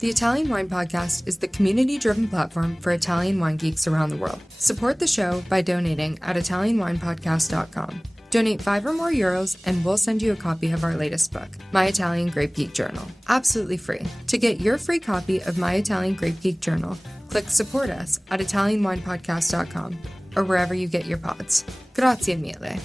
The Italian Wine Podcast is the community-driven platform for Italian wine geeks around the world. Support the show by donating at ItalianWinepodcast.com. Donate €5 or more and we'll send you a copy of our latest book, My Italian Grape Geek Journal, absolutely free. To get your free copy of My Italian Grape Geek Journal, click Support Us at ItalianWinepodcast.com or wherever you get your pods. Grazie mille.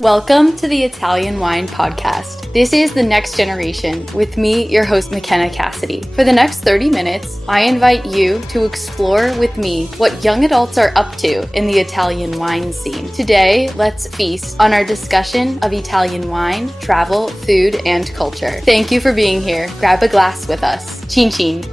Welcome to the Italian Wine Podcast. This is the next generation with me, your host, McKenna Cassidy. For the next 30 minutes, I invite you to explore with me what young adults are up to in the Italian wine scene. Today, let's feast on our discussion of Italian wine, travel, food, and culture. Thank you for being here. Grab a glass with us. Chin chin.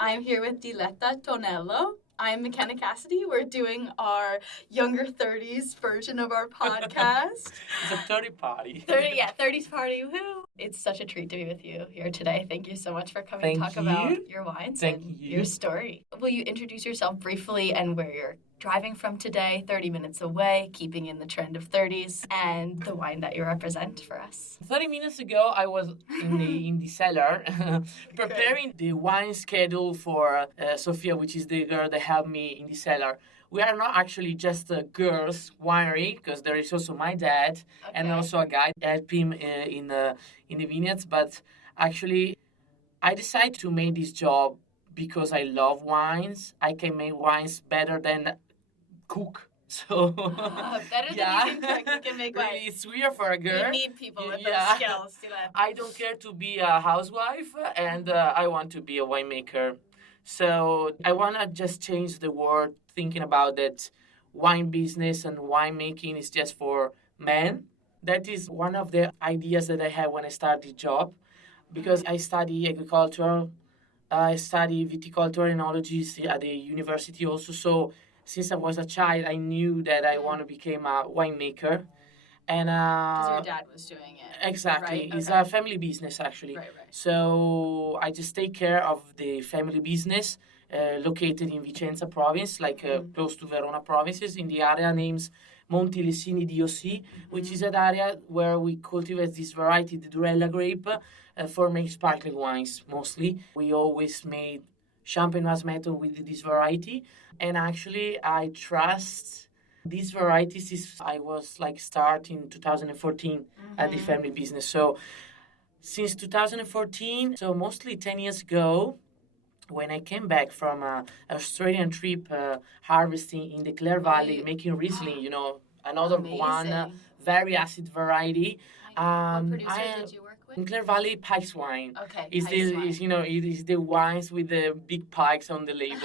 I'm here with Diletta Tonello. I'm McKenna Cassidy. We're doing our younger 30s version of our podcast. It's a 30 party. 30s party. Woohoo! It's such a treat to be with you here today. Thank you so much for coming to talk about your wines and your story. Will you introduce yourself briefly and where you're driving from today, 30 minutes away, keeping in the trend of 30s, and the wine that you represent for us? 30 minutes ago, I was in the cellar preparing the wine schedule for Sofia, which is the girl that helped me in the cellar. We are not actually just a girls' winery, because there is also my dad and also a guy that helped him in the vineyards. But actually, I decided to make this job because I love wines. I can make wines better than cook. So better than you can make wine. Really, it's weird for a girl. You need people with those skills. I don't care to be a housewife, and I want to be a winemaker. So I want to just change the world, thinking about that wine business and winemaking is just for men. That is one of the ideas that I had when I started the job, because I study agriculture, I study viticulture enology at the university also. So since I was a child, I knew that I want to become a winemaker. And because your dad was doing it. Exactly. Right? It's a family business, actually. Right. So I just take care of the family business located in Vicenza province, close to Verona provinces, in the area named Monti Lessini DOC, which is an area where we cultivate this variety, the Durella grape, for making sparkling wines mostly. We always made champenoise method with this variety. And actually, I trust these varieties. I was starting 2014 at the family business. So since 2014, so mostly 10 years ago, when I came back from an Australian trip harvesting in the Clare Valley, making Riesling, another one, very acid variety. What producer did you work with? In Clare Valley, Pikes Wine. Okay, It is the wines with the big pikes on the label.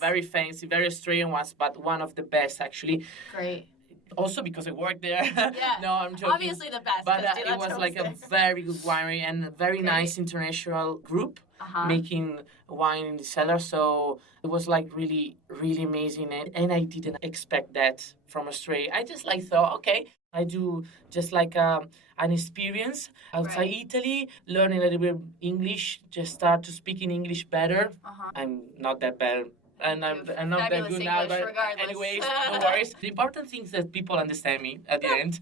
Very fancy, very Australian ones, but one of the best, actually. Great. Also because I worked there. Yeah. No, I'm joking. Obviously the best. But it was a very good winery and a very nice international group making wine in the cellar. So it was really, really amazing. And I didn't expect that from Australia. I just thought, okay, I do just an experience outside Italy, learning a little bit English, just start to speak in English better. I'm not that bad. And I'm not that good now, but anyways, no worries. The important thing is that people understand me at the end.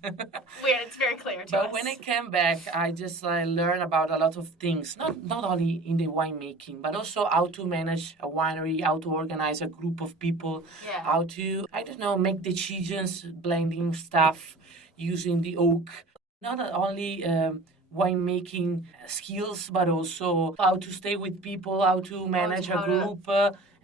It's very clear to us. But when I came back, I just learned about a lot of things, not only in the winemaking, but also how to manage a winery, how to organize a group of people, how to, make decisions, blending stuff, using the oak. Not only winemaking skills, but also how to stay with people, how to manage a group,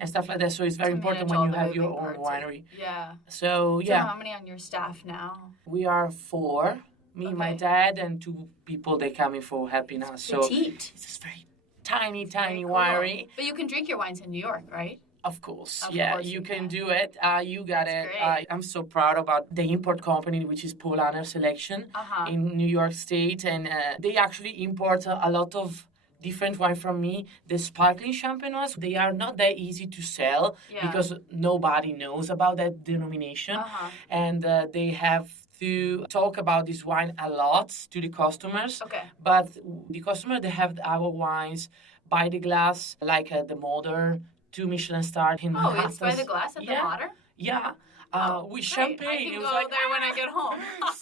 and stuff like that. So it's very important when you have your own winery. Yeah. So how many on your staff now? We are 4. Me, my dad, and 2 people that come in for helping us. So petite. It's a very tiny winery. But you can drink your wines in New York, right? Of course, you can can. do it. You got That's it. Great. I'm so proud about the import company, which is Polaner Selection in New York State. And they actually import a lot of different wine from me. The sparkling champenoise, they are not that easy to sell because nobody knows about that denomination. And they have to talk about this wine a lot to the customers. But the customer, they have our wines by the glass, the Modern, 2 Michelin star in Manhattan. It's by the glass at the Modern? Yeah. with Great. champagne. I It can was go like, there when I get home.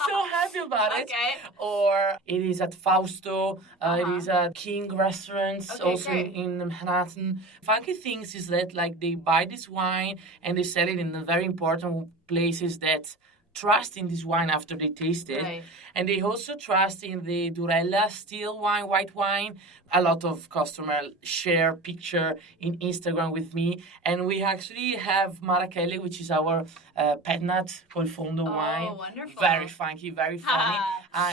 so happy about it. Okay. Or it is at Fausto. It is at King Restaurants, Okay, also great. in Manhattan. Funky things is that like they buy this wine and they sell it in the very important places that trust in this wine after they taste it. Right. And they also trust in the Durella still wine, white wine. A lot of customers share picture in Instagram with me. And we actually have Marachelli, which is our pet nut col fondo wine. Wonderful. Very funky, very funny.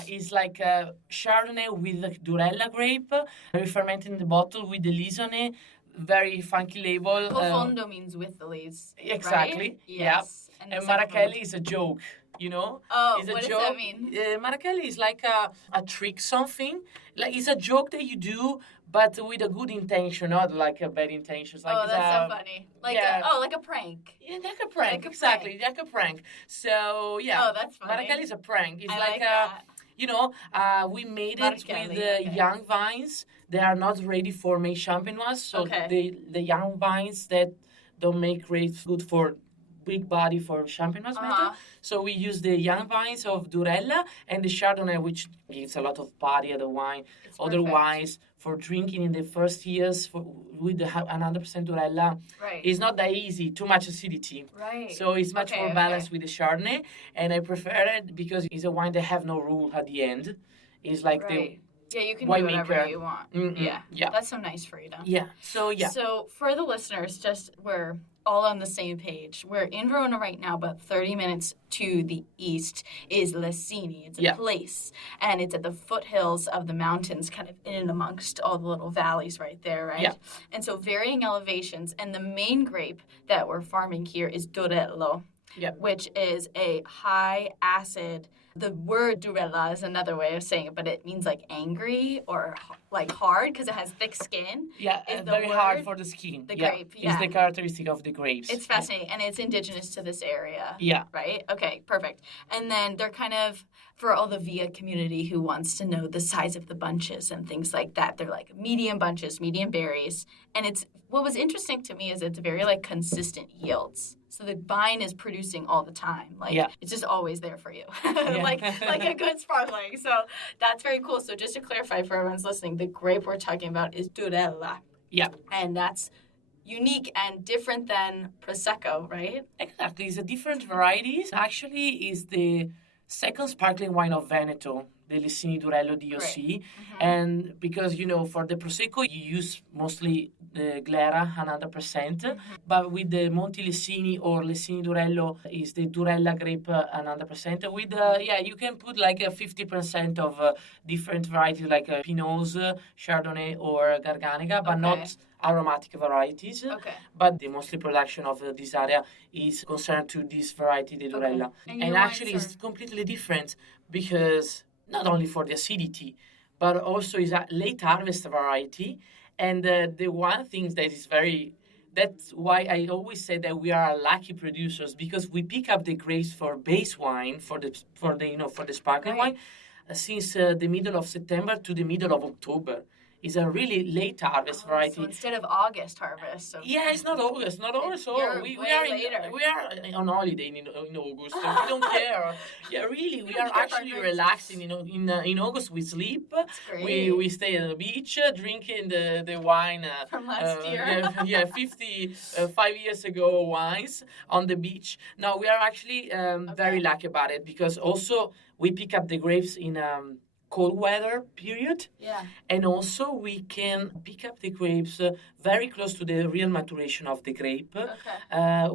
It's like a Chardonnay with the Durella grape, re-fermented in the bottle with the Lisone. Very funky label. Col fondo means with the leaves. Exactly. Right? Yep. And And the second Marachelli one. is a joke, you know? Oh, It's a what does joke. that mean? Marachelli is like a trick something. Like it's a joke that you do, but with a good intention, not like a bad intention. Like Oh, it's that's a, so funny. Like yeah. like a prank. Yeah, like a prank. Like a exactly, like a prank. So yeah. Oh, that's funny. Marachelli is a prank. It's I like like a. that. You know, we made it Marachelli, with okay. young vines. They are not ready for make champenoise. So Okay. the young vines that don't make grapes good for big body for champenoise method. So we use the young vines of Durella and the Chardonnay, which gives a lot of body of the wine. It's Otherwise, for drinking in the first years with the 100% Durella, Right. it's not that easy. Too much acidity. Right. So it's much more balanced with the Chardonnay, and I prefer it because it's a wine that have no rule at the end. It's like Right. Yeah, you can do winemaker. whatever you want. Mm-mm. Yeah. That's so nice freedom. Yeah. So yeah. So for the listeners, just we're all on the same page. We're in Verona right now, but 30 minutes to the east is Lessini. It's a place, and it's at the foothills of the mountains, kind of in and amongst all the little valleys right there, right? Yeah. And so varying elevations, and the main grape that we're farming here is Durello, which is a high acid. The word Durella is another way of saying it, but it means like angry or like hard because it has thick skin. Yeah, very hard for the skin. The grape, It's the characteristic of the grapes. It's fascinating, and it's indigenous to this area. Yeah. Right? Okay, perfect. And then they're kind of, for all the Via community who wants to know the size of the bunches and things like that, they're like medium bunches, medium berries. And it's, what was interesting to me is it's very like consistent yields. So the vine is producing all the time. Like it's just always there for you. like a good sparkling. So that's very cool. So just to clarify for everyone's listening, the grape we're talking about is Durella. Yeah. And that's unique and different than Prosecco, right? Exactly. It's a different varieties. Actually, is the second sparkling wine of Veneto, the Lessini Durello DOC. And because, you know, for the Prosecco, you use mostly the Glera, 100%. But with the Monti Lessini or Lessini Durello, is the Durella grape 100%. With, you can put like a 50% of different varieties like Pinots, Chardonnay, or Garganega, but not aromatic varieties. But the mostly production of this area is concerned to this variety, the Durella. And actually, it's completely different because not only for the acidity, but also is a late harvest variety. And the one thing that is that's why I always say that we are lucky producers, because we pick up the grapes for base wine, for the sparkling wine, since the middle of September to the middle of October. It's a really late harvest variety. So instead of August harvest. So it's not August. Not August. We are on holiday in August. We don't care. Yeah, really, we are actually relaxing. In August we sleep. We stay at the beach, drinking the wine from last year. 5 years ago wines on the beach. Now we are actually very lucky about it, because also we pick up the grapes in cold weather period, and also we can pick up the grapes very close to the real maturation of the grape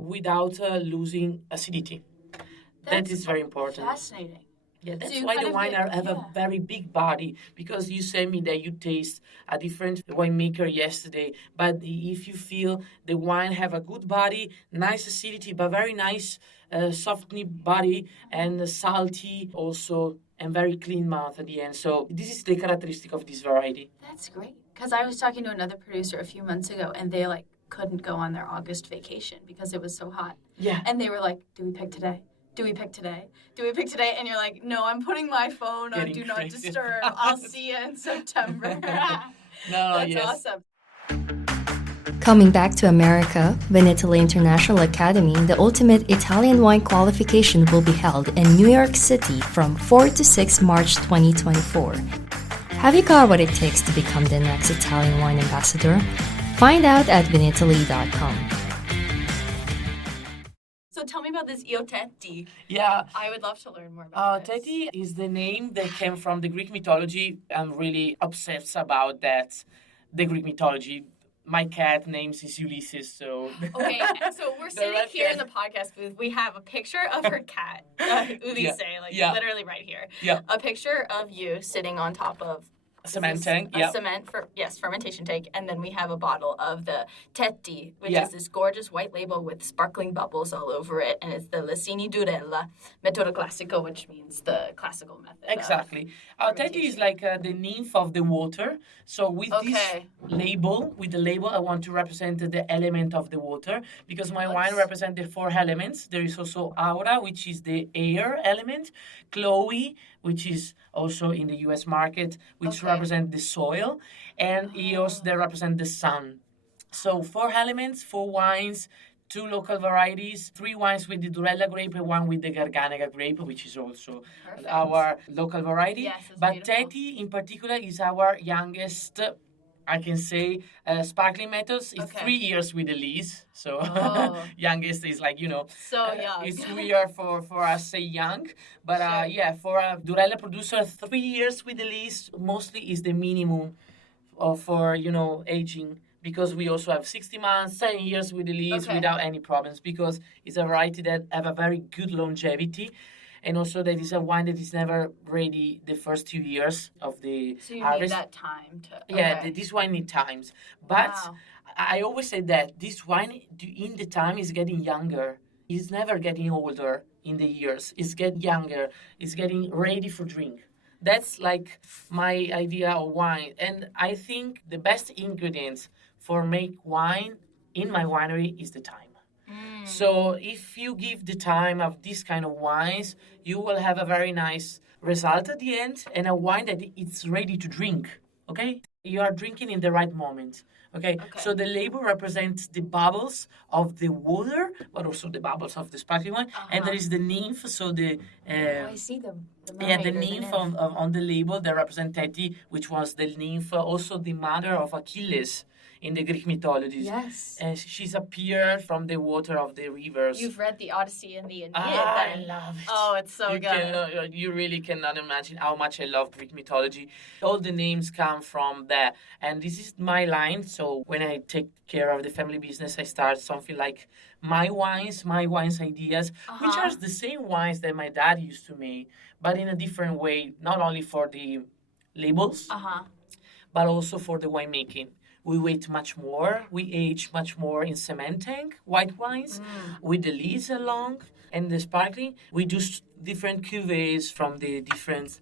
without losing acidity. That is very important. Fascinating. Yeah, that's why the wine have a very big body, because you said me that you taste a different winemaker yesterday, but if you feel the wine have a good body, nice acidity, but very nice soft body, and salty also, and very clean mouth at the end. So this is the characteristic of this variety. That's great. Because I was talking to another producer a few months ago, and they couldn't go on their August vacation because it was so hot. Yeah. And they were like, do we pick today? Do we pick today? Do we pick today? And you're like, no, I'm putting my phone on Do Not Disturb. I'll see you in September. That's awesome. Coming back to America, Veneto International Academy, the ultimate Italian wine qualification, will be held in New York City from 4 to 6 March 2024. Have you got what it takes to become the next Italian wine ambassador? Find out at vinitaly.com. So tell me about this Io Tetti. Yeah. I would love to learn more about this. Tetti is the name that came from the Greek mythology. I'm really obsessed about that, the Greek mythology. My cat names is Ulysses, so... Okay, so we're sitting here in the podcast booth. We have a picture of her cat, Ulysses, literally right here. Yeah. A picture of you sitting on top of cement tank, fermentation tank, and then we have a bottle of the Tetti, which is this gorgeous white label with sparkling bubbles all over it, and it's the Lessini Durella Metodo Classico, which means the classical method. Exactly. Tetti is like the nymph of the water. So with this label, I want to represent the element of the water, because my wine represents the 4 elements. There is also aura, which is the air element, Chloe, which is also in the U.S. market, which represent the soil, and Eos, that represent the sun. So 4 elements, 4 wines, 2 local varieties, 3 wines with the Durella grape and 1 with the Garganega grape, which is also our local variety. Yes, but beautiful. Tetti in particular is our youngest, I can say, sparkling methods. It's 3 years with the lease. So youngest is like, so young. It's weird for us say young. But for a Durella producer, 3 years with the lease mostly is the minimum for, aging. Because we also have 60 months, 10 years with the lease without any problems. Because it's a variety that have a very good longevity. And also that is a wine that is never ready the first 2 years of the So you harvest. need that time to... Yeah, this wine needs times. But I always say that this wine in the time is getting younger. It's never getting older in the years. It's getting younger. It's getting ready for drink. That's like my idea of wine. And I think the best ingredients for make wine in my winery is the time. So if you give the time of this kind of wines, you will have a very nice result at the end and a wine that it's ready to drink, okay? You are drinking in the right moment, okay? So the label represents the bubbles of the water, but also the bubbles of the sparkling wine. And there is the nymph, so the... I see the nymph on the label that represents Tetti, which was the nymph, also the mother of Achilles in the Greek mythologies. Yes. And she's appeared from the water of the rivers. You've read the Odyssey and the Iliad. I love it. Oh, it's so good. You really cannot imagine how much I love Greek mythology. All the names come from there. And this is my line. So when I take care of the family business, I start something like my wines ideas, which are the same wines that my dad used to make, but in a different way, not only for the labels, but also for the winemaking. We wait much more. We age much more in cement tank, white wines, with the lees along, and the sparkling. We do different cuvées from the different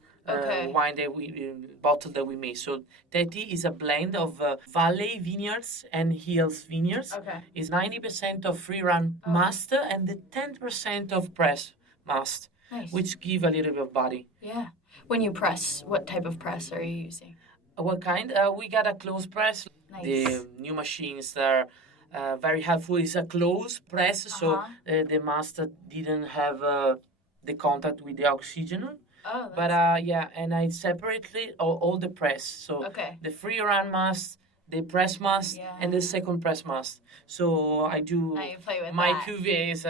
wine that bottle that we make. So Tetti is a blend of valley vineyards and hills vineyards. It's 90% of free run must and the 10% of press must, which give a little bit of body. Yeah. When you press, what type of press are you using? What kind? We got a close press. Nice. The new machines are very helpful. It's a close press, so the mustard didn't have the contact with the oxygen. Oh, but and I separately all the press. So the free run must, the press must, and the second press must. So I do my cuvées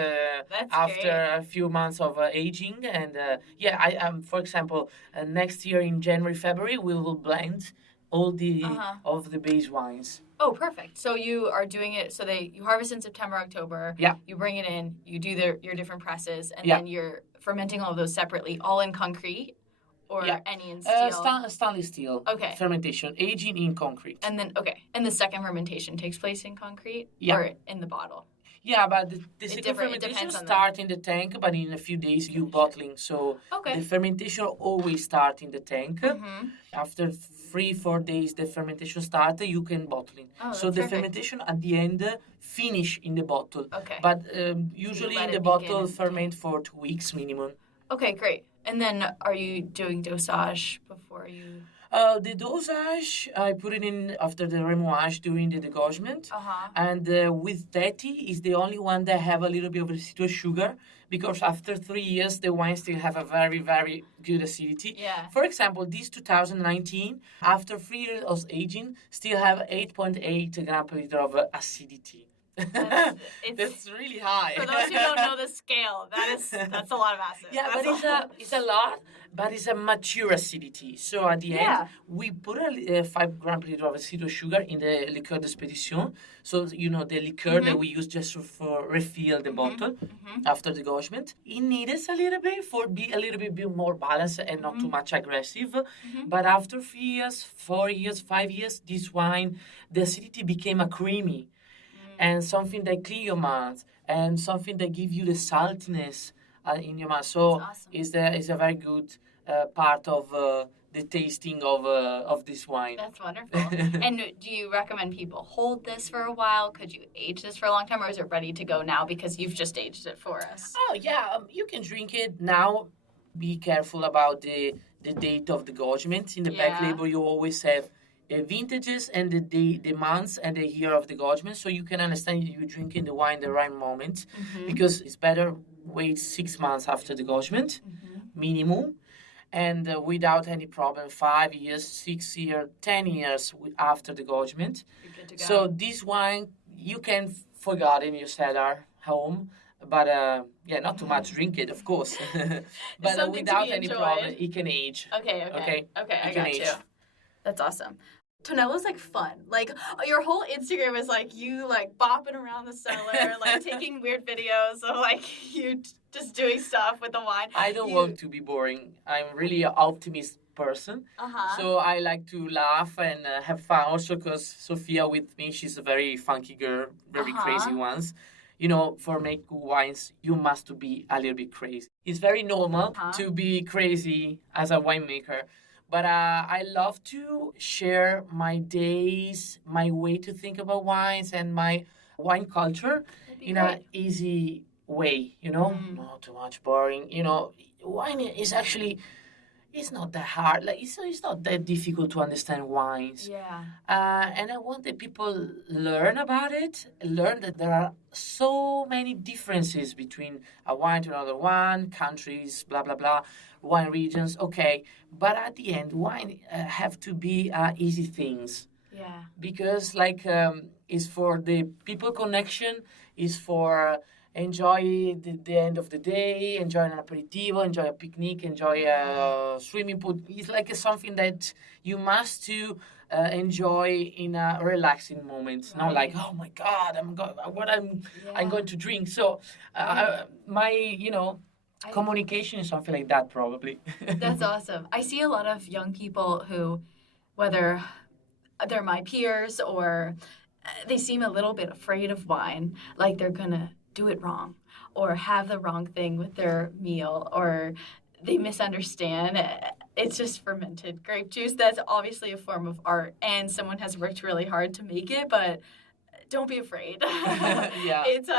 after a few months of aging, and I for example, next year in January, February, we will blend all the of the base wines. Oh, perfect. So you are doing it, so you harvest in September, October. Yeah. You bring it in, you do your different presses, and then you're fermenting all of those separately, all in concrete or any in steel? Stainless steel. Okay. Fermentation, aging in concrete. And then, and the second fermentation takes place in concrete or in the bottle? Yeah, but the second fermentation starts in the tank, but in a few days you bottling. So the fermentation always starts in the tank. After 3-4 days the fermentation starts, you can bottling. So the fermentation at the end finish in the bottle. But usually in the bottle ferment for 2 weeks minimum. Okay, great. And then are you doing dosage before you... The dosage, I put it in after the remoage during the degorgement. Uh-huh. And with 30 is the only one that have a little bit of residual sugar, because after 3 years, the wine still have a very, very good acidity. Yeah. For example, this 2019, after 3 years of aging, still have 8.8 gram per liter of acidity. That's really high. For those who don't know the scale, that's a lot of acid. Yeah, but it's a lot, but it's a mature acidity. So at the end, we put a 5 gram per liter of residual sugar in the liqueur d'expédition. So, the liqueur that we use just for refill the bottle after the degorgement. It needs a little bit for be a little bit more balanced and not too much aggressive. But after 3 years, 4 years, 5 years, this wine, the acidity became a creamy. And something that clean your mouth, and something that give you the saltiness in your mouth. So awesome. is a very good part of the tasting of this wine. That's wonderful. And do you recommend people hold this for a while? Could you age this for a long time, or is it ready to go now because you've just aged it for us? Oh yeah, you can drink it now. Be careful about the date of the degorgement. In the back label, you always have vintages and the months and the year of the degorgement, so you can understand you're drinking the wine the right moment, because it's better wait 6 months after the degorgement, minimum, and without any problem, 5 years, 6 years, 10 years after the degorgement. So this wine you can forget in your cellar home, but not too much. Drink it, of course, but without any problem, it can age. Okay, I got you. That's awesome. Tonello's fun. Your whole Instagram is you bopping around the cellar, taking weird videos of you just doing stuff with the wine. I don't want to be boring. I'm really an optimist person. So I like to laugh and have fun also, because Sophia with me, she's a very funky girl, very crazy ones. For make good wines, you must to be a little bit crazy. It's very normal to be crazy as a winemaker. But I love to share my days, my way to think about wines, and my wine culture in an easy way, Not too much boring. Wine is actually, it's not that hard. It's not that difficult to understand wines. Yeah. And I want that people learn about it, learn that there are so many differences between a wine to another one, countries, blah, blah, blah, wine regions, okay. But at the end, wine have to be easy things. Yeah. Because it's for the people connection, is for enjoy the end of the day, enjoy an aperitivo, enjoy a picnic, enjoy a swimming pool. It's something that you must to enjoy in a relaxing moment. Not oh my God, I'm going to drink. So my communication is something like that, probably. That's awesome. I see a lot of young people who, whether they're my peers or they seem a little bit afraid of wine, they're gonna do it wrong or have the wrong thing with their meal, or they misunderstand. It's just fermented grape juice. That's obviously a form of art, and someone has worked really hard to make it, but don't be afraid. Yeah. It's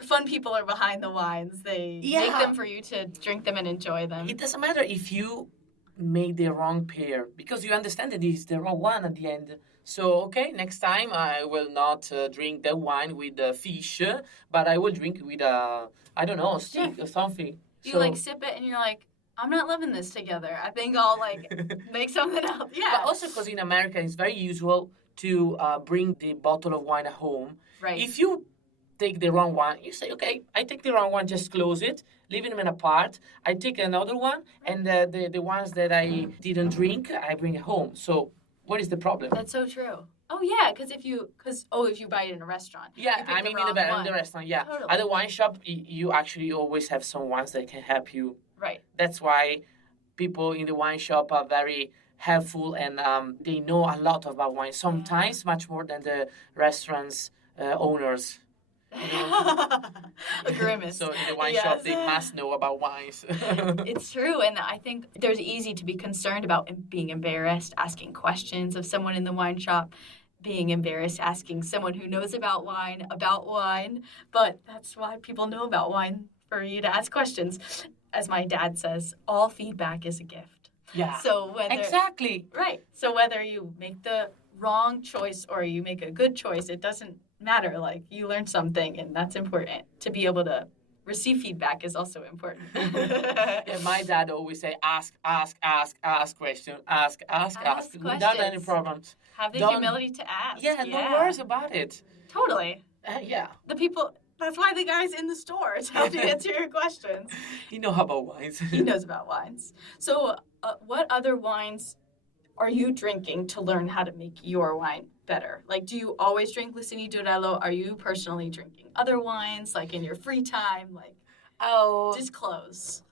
fun people are behind the wines. They make them for you to drink them and enjoy them. It doesn't matter if you made the wrong pair, because you understand that it's the wrong one at the end. So, okay, next time I will not drink the wine with fish, but I will drink with a steak or something. You sip it and you're I'm not loving this together. I think I'll make something else. Yeah. But also because in America it's very usual to bring the bottle of wine at home. Right. If you take the wrong one, you say, okay, I take the wrong one, just close it, leaving them apart. I take another one, and the ones that I didn't drink, I bring it home. So what is the problem? That's so true. Oh yeah, because if you buy it in a restaurant. Yeah, in the restaurant. Yeah, totally. At the wine shop, you actually always have some ones that can help you. Right. That's why people in the wine shop are very helpful, and they know a lot about wine. Sometimes much more than the restaurants owners. A grimace. So in the wine shop, they must know about wines. It's true, and I think there's easy to be concerned about being embarrassed, asking questions of someone in the wine shop, being embarrassed asking someone who knows about wine, but that's why people know about wine, for you to ask questions. As my dad says, all feedback is a gift. Yeah. So whether Exactly. right. So whether you make the wrong choice or you make a good choice, it doesn't matter. Like you learn something, and that's important. To be able to receive feedback is also important. Yeah, my dad always say, ask question, ask, without any questions. problems. Have the Don't- humility to ask. Yeah, no worries about it. Totally. Yeah, The people. That's why the guy's in the store to help you answer your questions. you know about wines. He knows about wines. So, what other wines are you drinking to learn how to make your wine better? Like, do you always drink Lessini Durello? Are you personally drinking other wines, like in your free time? Like, Oh, disclose.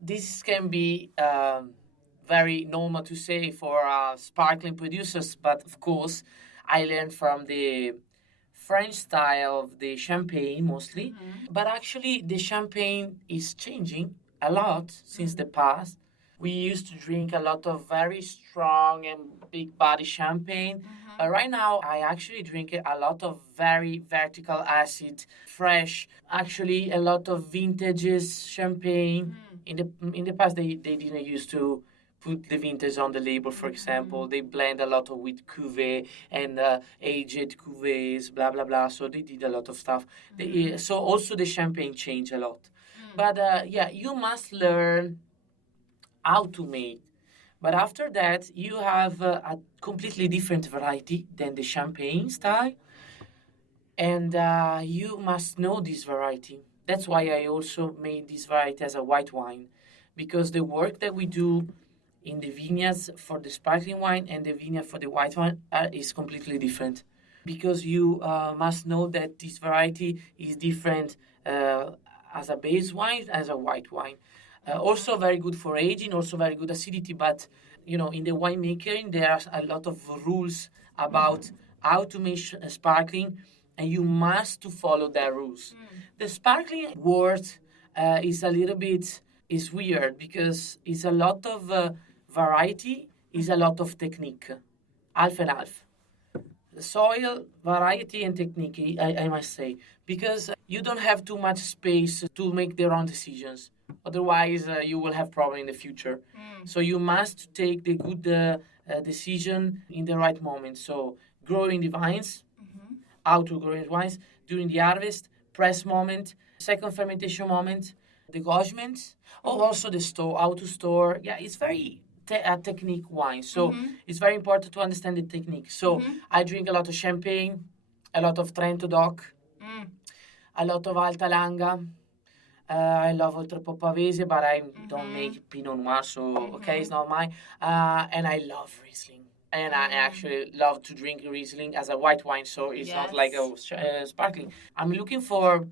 this can be very normal to say for sparkling producers, but of course, I learned from the French style of the champagne mostly. But actually, the champagne is changing a lot since the past. We used to drink a lot of very strong and big body champagne. Right now, I actually drink a lot of very vertical acid, fresh, actually a lot of vintages champagne. In the past, they didn't used to put the vintage on the label, for example. They blend a lot of with cuvée and aged cuvées, blah, blah, blah. So they did a lot of stuff. So also the champagne changed a lot. But yeah, you must learn how to make. But after that, you have a completely different variety than the champagne style. And you must know this variety. That's why I also made this variety as a white wine. Because the work that we do in the vineyards for the sparkling wine and the vineyard for the white wine is completely different. Because you must know that this variety is different as a base wine, as a white wine. Also very good for aging, also very good acidity. But, you know, in the winemaking, there are a lot of rules about how to make sparkling, and you must to follow their rules. The sparkling word is a little bit, is weird because it's a lot of variety, is a lot of technique, half and half. Soil, variety, and technique, I must say, because you don't have too much space to make the wrong decisions. Otherwise, you will have problem in the future. So you must take the good decision in the right moment. So growing the vines, how to grow the vines, during the harvest, press moment, second fermentation moment, the degorgement, also the store, how to store. Yeah, it's very a technique wine. So it's very important to understand the technique. So I drink a lot of champagne, a lot of Trento DOC, a lot of Alta Langa. I love Oltrepò Pavese, but I don't make Pinot Noir, so okay, it's not mine. And I love Riesling. And I actually love to drink Riesling as a white wine, so it's not like a sparkling. I'm looking for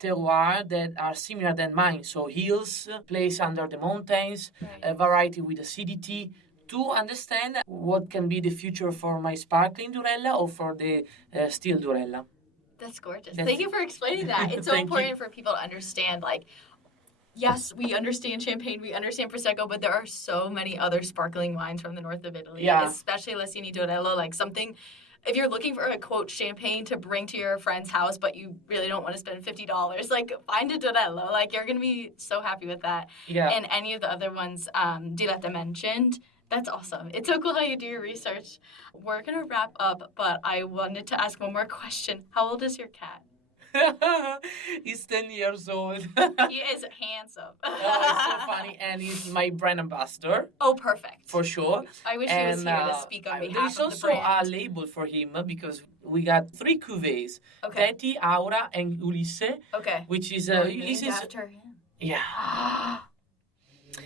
terroir that are similar than mine. So hills, place under the mountains, a variety with acidity, to understand what can be the future for my sparkling Durella or for the still Durella. That's gorgeous. Thank you for explaining that. It's so important for people to understand, like, yes, we understand champagne, we understand Prosecco, but there are so many other sparkling wines from the north of Italy, especially Lessini Durello, like something. If you're looking for a, quote, champagne to bring to your friend's house, but you really don't want to spend $50, like, find a Durello. Like, you're going to be so happy with that. Yeah. And any of the other ones Diletta mentioned, that's awesome. It's so cool how you do your research. We're going to wrap up, but I wanted to ask one more question. How old is your cat? He's 10 years old. He is handsome. It's so funny, and he's my brand ambassador. Oh, perfect. For sure. I wish he was here to speak on behalf of the brand. There's also a label for him because we got 3 cuvées. Okay. Teti, Aura, and Ulisse. Okay. Which is... Ulysses after him? Yeah.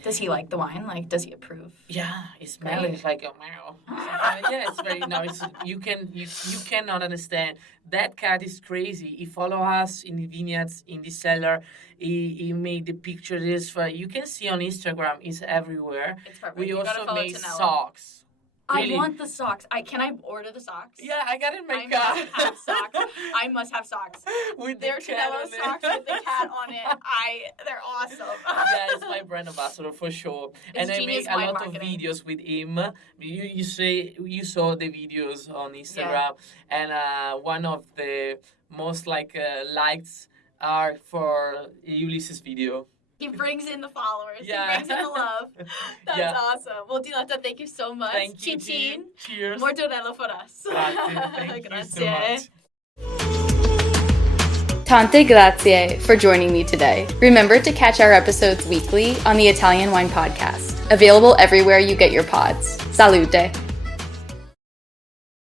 Does he like the wine? Like, does he approve? Yeah, it's smelling. It's like a meow. Yeah, it's very nice. You cannot understand. That cat is crazy. He follow us in the vineyards, in the cellar. He made the pictures. You can see on Instagram. It's everywhere. It's perfect. We also made socks. Really? I want the socks. Can I order the socks? Yeah, I got it in my car. Must have socks. I must have socks. With They're Tonello socks with the cat on it. They're awesome. Yeah, it's my brand ambassador for sure. And I make a lot of videos with him. You saw the videos on Instagram, and one of the most liked are for Ulysses video. He brings in the followers. Yeah. He brings in the love. That's awesome. Well, Diletta, thank you so much. Thank you. Chin. Cheers. More Durella for us. Grazie. Thank you so much. Tante grazie for joining me today. Remember to catch our episodes weekly on the Italian Wine Podcast, available everywhere you get your pods. Salute!